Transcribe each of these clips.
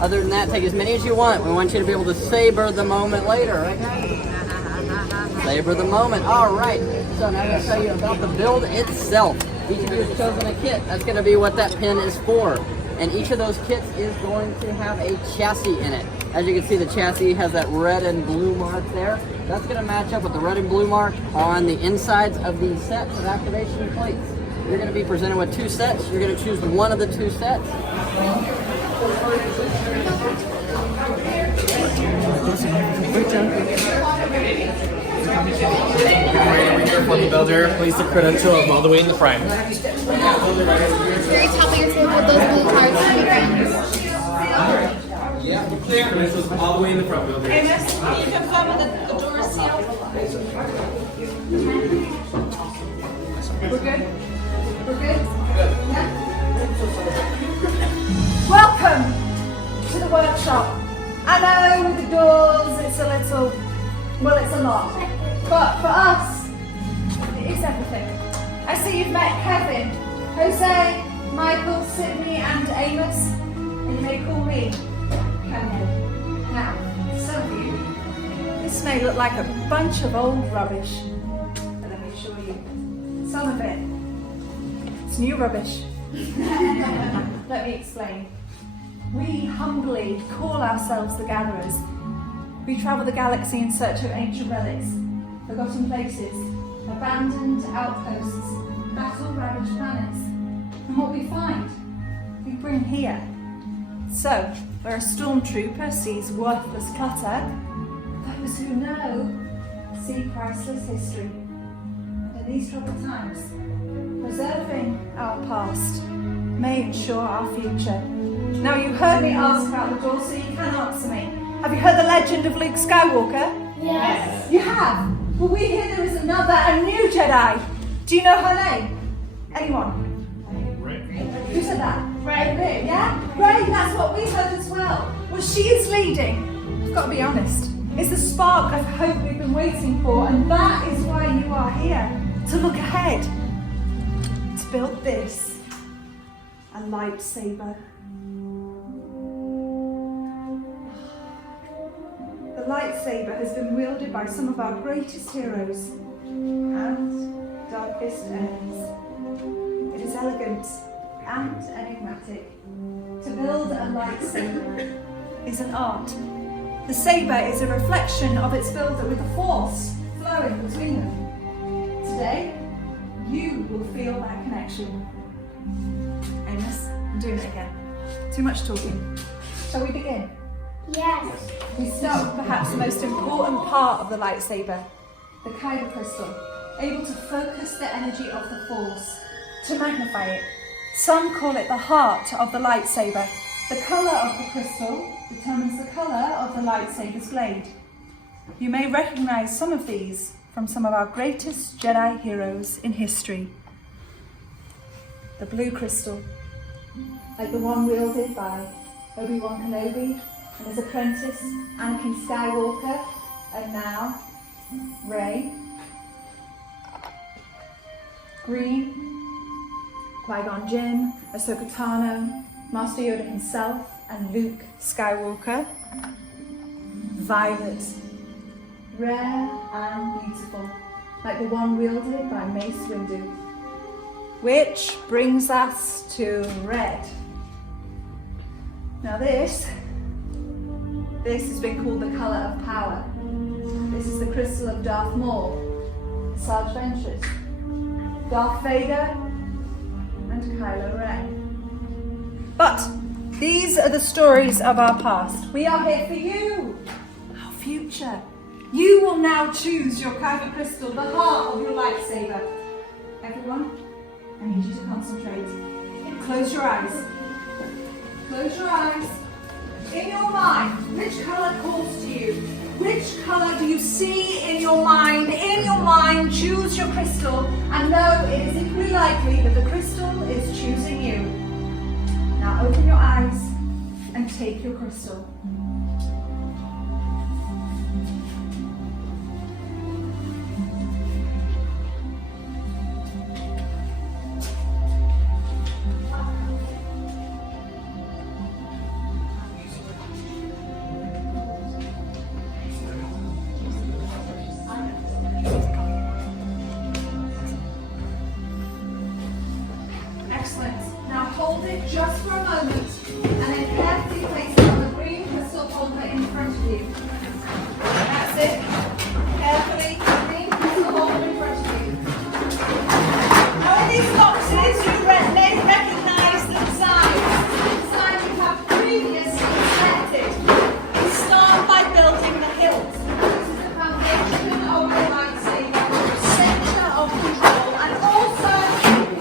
Other than that, take as many as you want. We want you to be able to savor the moment later, okay? Savor the moment. All right. So now I'm going to tell you about the build itself. Each of you has chosen a kit. That's going to be what that pin is for. And each of those kits is going to have a chassis in it. As you can see, the chassis has that red and blue mark there. That's going to match up with the red and blue mark on the insides of the sets of activation plates. You're going to be presented with two sets. You're going to choose one of the two sets. For the builder, place the credential all the way in the front. Very top of your table, those blue cards in the front. Yeah, clear credentials all the way in the front, builder. Can you confirm that the door is sealed? We're good? We're good? Yeah? Welcome to the workshop. I know with the doors it's a little, well, it's a lot. But for us, it is everything. I see you've met Kevin, Jose, Michael, Sydney, and Amos. And you may call me Cameron. Now, some of you, this may look like a bunch of old rubbish. But let me assure you, some of it, it's new rubbish. Let me explain. We humbly call ourselves the Gatherers. We travel the galaxy in search of ancient relics, forgotten places, abandoned outposts, battle-ravaged planets. And what we find, we bring here. So, where a stormtrooper sees worthless clutter, those who know see priceless history. And in these troubled times, preserving our past may ensure our future. Now, you heard me ask about the door, so you can answer me. Have you heard the legend of Luke Skywalker? Yes. You have? Well, we hear there is a new Jedi. Do you know her name? Anyone? Right. Who said that? Rey. Yeah? Rey, that's what we heard as well. Well, she is leading, I've got to be honest, it's the spark of hope we've been waiting for, and that is why you are here, to look ahead, to build this, a lightsaber. The lightsaber has been wielded by some of our greatest heroes and darkest enemies. It is elegant and enigmatic. To build a lightsaber is an art. The saber is a reflection of its builder with the force flowing between them. Today, you will feel that connection. Amos, I'm doing it again. Too much talking. Shall we begin? Yes. We start with perhaps the most important part of the lightsaber, the kyber crystal, able to focus the energy of the force, to magnify it. Some call it the heart of the lightsaber. The colour of the crystal determines the colour of the lightsaber's blade. You may recognise some of these from some of our greatest Jedi heroes in history. The blue crystal, like the one wielded by Obi-Wan Kenobi and his apprentice Anakin Skywalker, and now Rey. Green, Qui-Gon Jinn, Ahsoka Tano, Master Yoda himself, and Luke Skywalker. Violet, rare and beautiful, like the one wielded by Mace Windu. Which brings us to red. Now this has been called the colour of power. This is the crystal of Darth Maul, Asajj Ventress, Darth Vader, and Kylo Ren. But these are the stories of our past. We are here for you, our future. You will now choose your kyber crystal, the heart of your lightsaber. Everyone, I need you to concentrate. Close your eyes. Close your eyes. In your mind, which colour calls to you? Which color do you see in your mind? In your mind, choose your crystal and know it is equally likely that the crystal is choosing you. Now open your eyes and take your crystal. Excellent. Now hold it just for a moment and then carefully place it on the green crystal holder in front of you. That's it. Carefully, green crystal holder in front of you. Now in these boxes you may recognize the designs. The design you have previously selected. We start by building the hilt. This is the foundation of the lightsaber, center of control, and also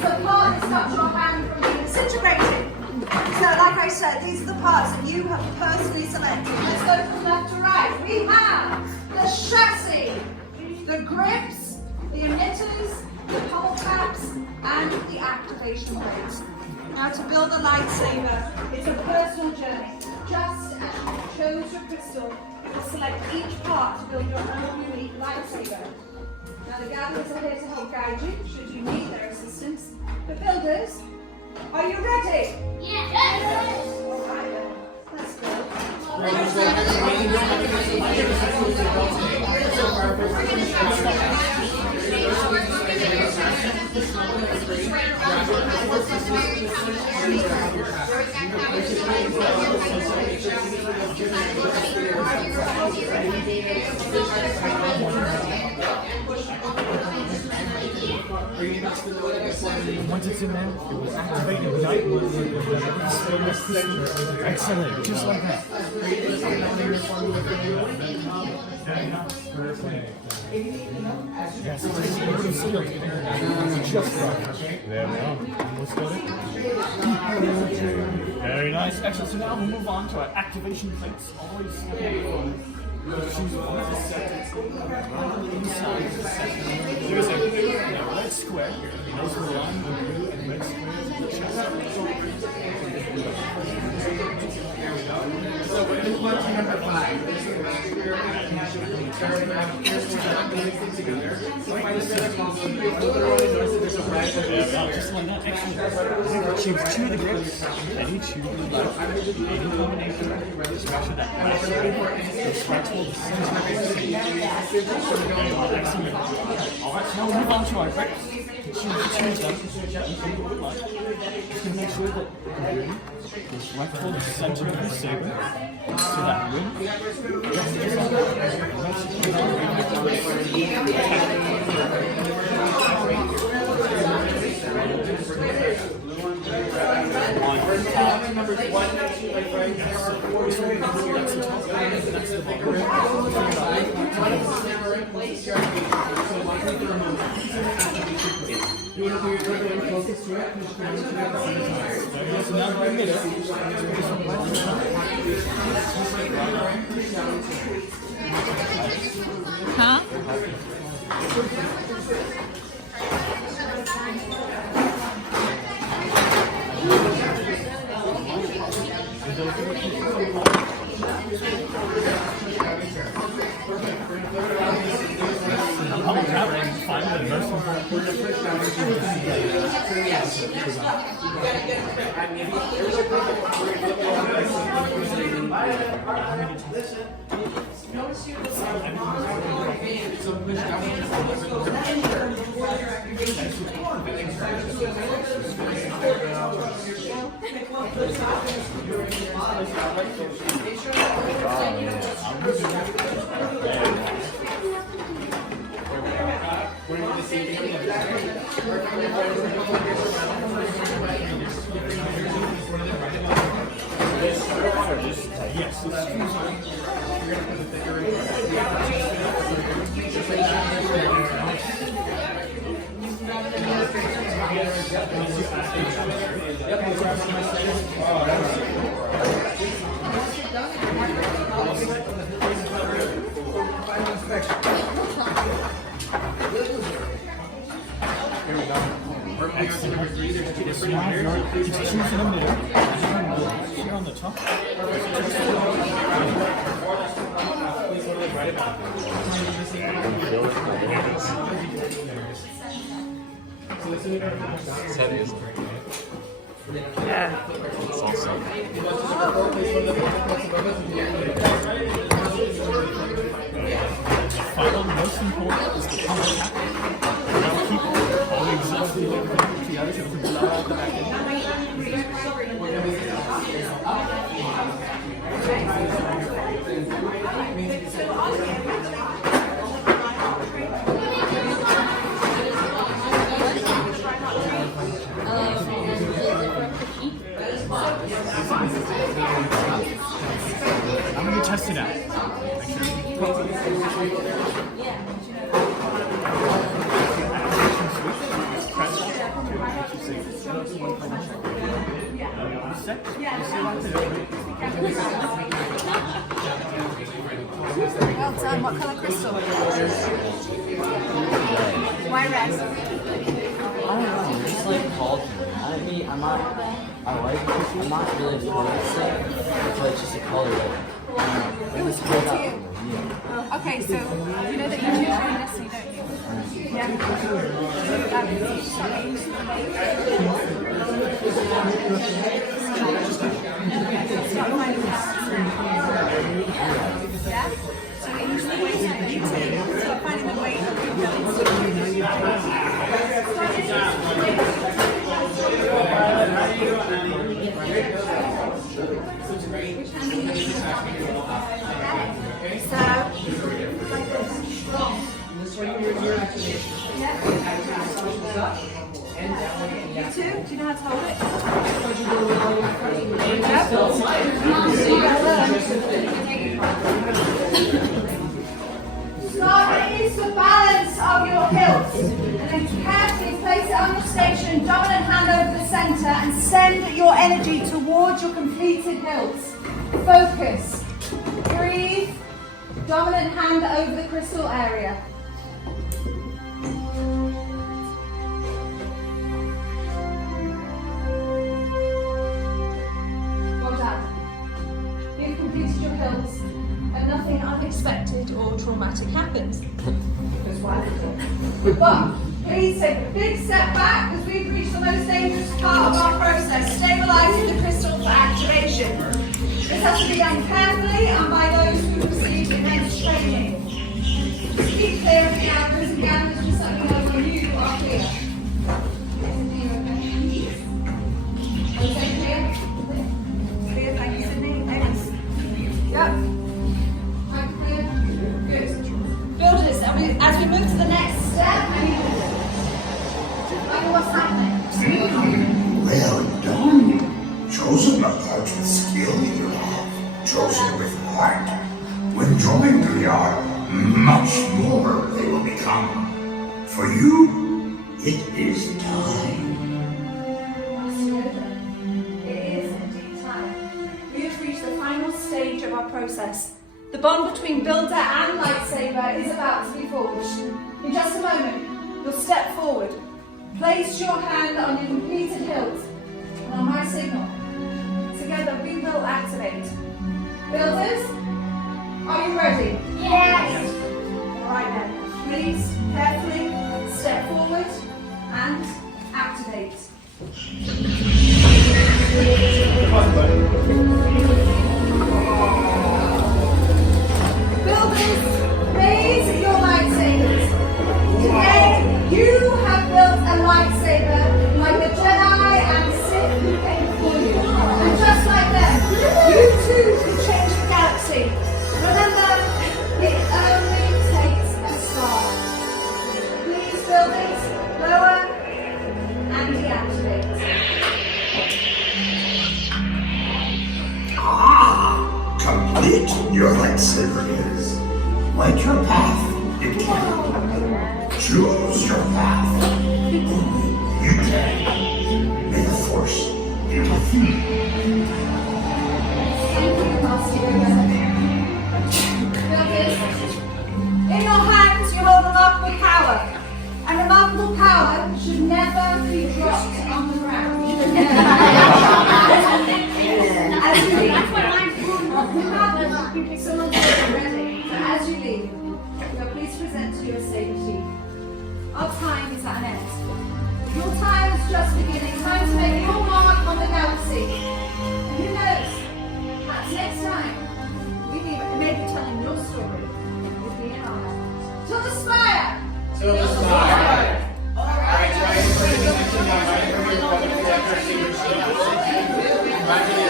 the part that stops your hand from being disintegrated. So like I said, these are the parts that you have personally selected. Let's go from left to right. We have the chassis, the grips, the emitters, the pole caps, and the activation blades. Now to build a lightsaber, it's a personal journey. Just as you chose your crystal, you will select each part to build your own unique lightsaber. Now the gatherers are here to help guide you, should you need their assistance. The builders, are you ready? Yes! Alright then, let's go. Once it's in there, it will activate and ignite. Excellent, just like that. Yes, it's sealed. Just right. There we go. Almost got it. Very nice. Excellent. So now we'll move on to our activation plates. Always choose one of the settings. Inside the setting, there's a red square. Those are the line with blue and red squares in the chest. So in question number 5, Just like that. Excellent. Choose two of the grips. Any two of the left. Any combination. Especially that last one. Strikes will the excellent. Alright, so now we'll move on to our grips. Choose them. You think what we like. Just to make sure that the rim goes left for the center of the saber. So that you want to do your direct focus to it? so now in the middle. Huh? Excellent. So now you choose in the middle. Here on the top. Savi is great. Yeah. It's also Final, most important is the color cap. Now keep all exactly like the others. You can blow out the back end. I'm going to test it out. Well done. What colour crystal? Why red? I don't know, it's like called to me. I'm not really opposed to it, but it's just a color that It was cool to you. Okay, so you know that you choose green Nestle, don't you? Yeah. Start finding yeah? So it usually weighs out. Start finding the weight of your belts. You too? Do you know how to hold it? Start to use the balance of your hilt and then carefully place it on your station, dominant hand over the centre and send your energy towards your completed hilts. Focus. Breathe. Dominant hand over the crystal area. Well done. You've completed your hilts and nothing unexpected or traumatic happens. But please take a big step back as we've reached the most dangerous part of our process, stabilising the crystal for activation. This has to be done carefully and by those who received immense training. Keep clear of the gatherers and gatherers just let me know when you are clear. Okay, clear? Clear, thank you, Sydney. Thanks. Yep. Clear? Good. Builders, as we move to the next step, what's happening? Well done. Chosen not much with skill you have, chosen with heart. When joined we are, much more they will become. For you, it is time. It is indeed time. We have reached the final stage of our process. The bond between builder and lightsaber is about to be forged. In just a moment, you'll step forward. Place your hand on your completed hilt, and on my signal, together we will activate. Builders, are you ready? Yes! Alright then, please carefully step forward and activate. Builders, raise your lightsabers. Today, you have built a lightsaber like the Jedi and Sith who came before you. And just like them, you too can change the galaxy. Remember, it only takes a spark. Please, builders, lower and deactivate. Complete your lightsaber is. Light your path, it can. Choose your path. Only you can. May the Force be with you. Thank you, Master Yoda. Builders, in your hands you hold a mark of power. And remarkable power should never be dropped on the ground. As you leave, someone's ready. So as you leave, we are pleased to present to you a saber chief. Our time is at an end. Your time is just beginning. Time to make your mark on the galaxy. And who knows? Perhaps next time we may be telling your story with me and I. To the spire! To the spire! Alright, guys, congratulations.